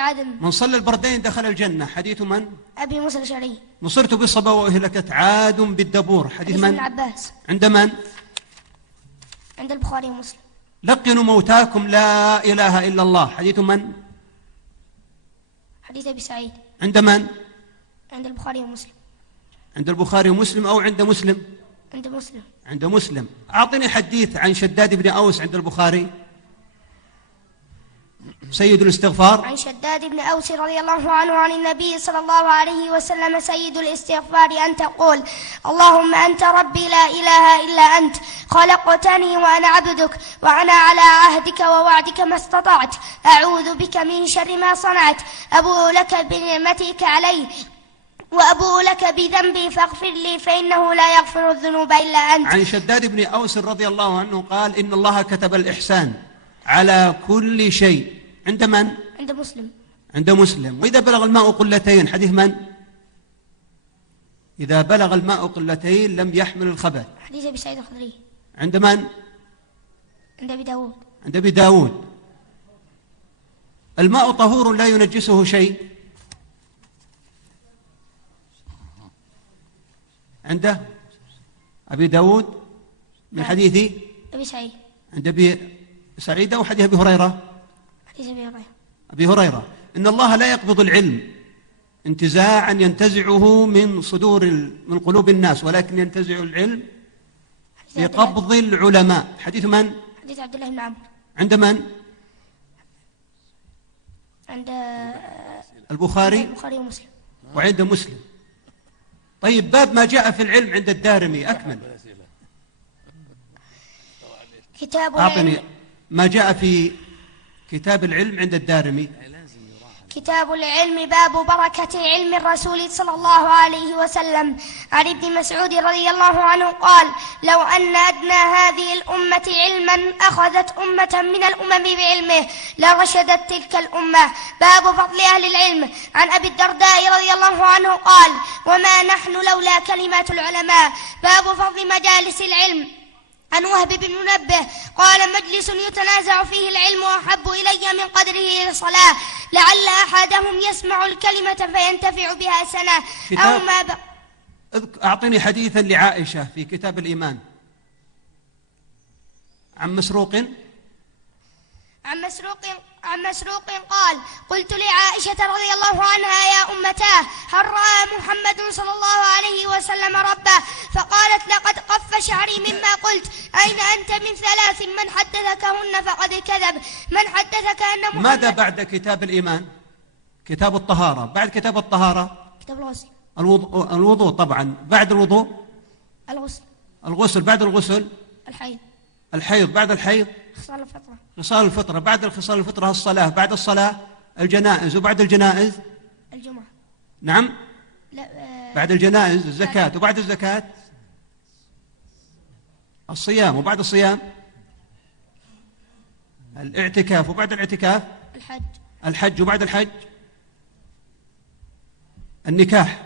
عدن. من صلى البردين دخل الجنة، حديث من؟ أبي موسى الأشعري. نصرت بالصبا وأهلكت عاد بالدبور، حديث من؟ ابن عباس. عند من؟ عند البخاري ومسلم. لقنوا موتاكم لا إله إلا الله، حديث من؟ حديث أبي سعيد. عند من؟ عند البخاري ومسلم. عند البخاري ومسلم أو عند مسلم؟ عند مسلم. عند مسلم. أعطني حديث عن شداد بن أوس عند البخاري. سيد الاستغفار. عن شداد بن أوس رضي الله عنه عن النبي صلى الله عليه وسلم: سيد الاستغفار أن تقول: اللهم أنت ربي لا إله إلا أنت، خلقتني وأنا عبدك، وأنا على عهدك ووعدك ما استطعت، أعوذ بك من شر ما صنعت، أبوء لك بنعمتك علي وأبوء لك بذنبي فاغفر لي فإنه لا يغفر الذنوب إلا أنت. عن شداد بن أوس رضي الله عنه قال: إن الله كتب الإحسان على كل شيء. عند من؟ عند مسلم. عند مسلم. وإذا بلغ الماء قلتين، حديث من؟ إذا بلغ الماء قلتين لم يحمل الخبث، حديث أبي سعيد الخدري. عند من؟ عند أبي داود. عند أبي داود. الماء طهور لا ينجسه شيء، عنده أبي داود من حديث أبي سعيد. عند أبي سعيد أو حديث أبي هريرة؟ حديث أبي هريرة. أبي هريرة: إن الله لا يقبض العلم انتزاعا ينتزعه من من قلوب الناس، ولكن ينتزع العلم بقبض العلماء. حديث من؟ حديث عبد الله بن عمرو. عند من؟ عند البخاري ومسلم. وعند مسلم. طيب، باب ما جاء في العلم عند الدارمي، أكمل. كتاب أعطني العلم. ما جاء في كتاب العلم عند الدارمي. كتاب العلم، باب بركة علم الرسول صلى الله عليه وسلم. عن ابن مسعود رضي الله عنه قال: لو أن أدنى هذه الأمة علما أخذت أمة من الأمم بعلمه لرشدت تلك الأمة. باب فضل أهل العلم. عن أبي الدرداء رضي الله عنه قال: وما نحن لولا كلمات العلماء. باب فضل مجالس العلم. عن وهب بن منبه قال: مجلس يتنازع فيه العلم أحب إلي من قدره إلى الصلاة، لعل أحدهم يسمع الكلمة فينتفع بها سنة أو ما أعطني حديثا لعائشة في كتاب الإيمان. عن مسروق قال: قلت لعائشة رضي الله عنها: يا أمتاه، هل رأى محمد صلى الله عليه وسلم ربه؟ فقالت: لقد قف شعري مما قلت. أين أنت من ثلاث؟ من حدثكهن فقد كذب. من حدثك أن محمد. ماذا بعد كتاب الإيمان؟ كتاب الطهارة. بعد كتاب الطهارة كتاب الغسل. الوضوء طبعا. بعد الوضوء الغسل. بعد الغسل الحيض. بعد الحيض خصال الفطرة. بعد خصال الفطرة الصلاة. بعد الصلاة الجنائز. وبعد الجنائز الجمعة. نعم. بعد الجنائز الزكاة. وبعد الزكاة الصيام. وبعد الصيام الاعتكاف. وبعد الاعتكاف الحج. وبعد الحج النكاح.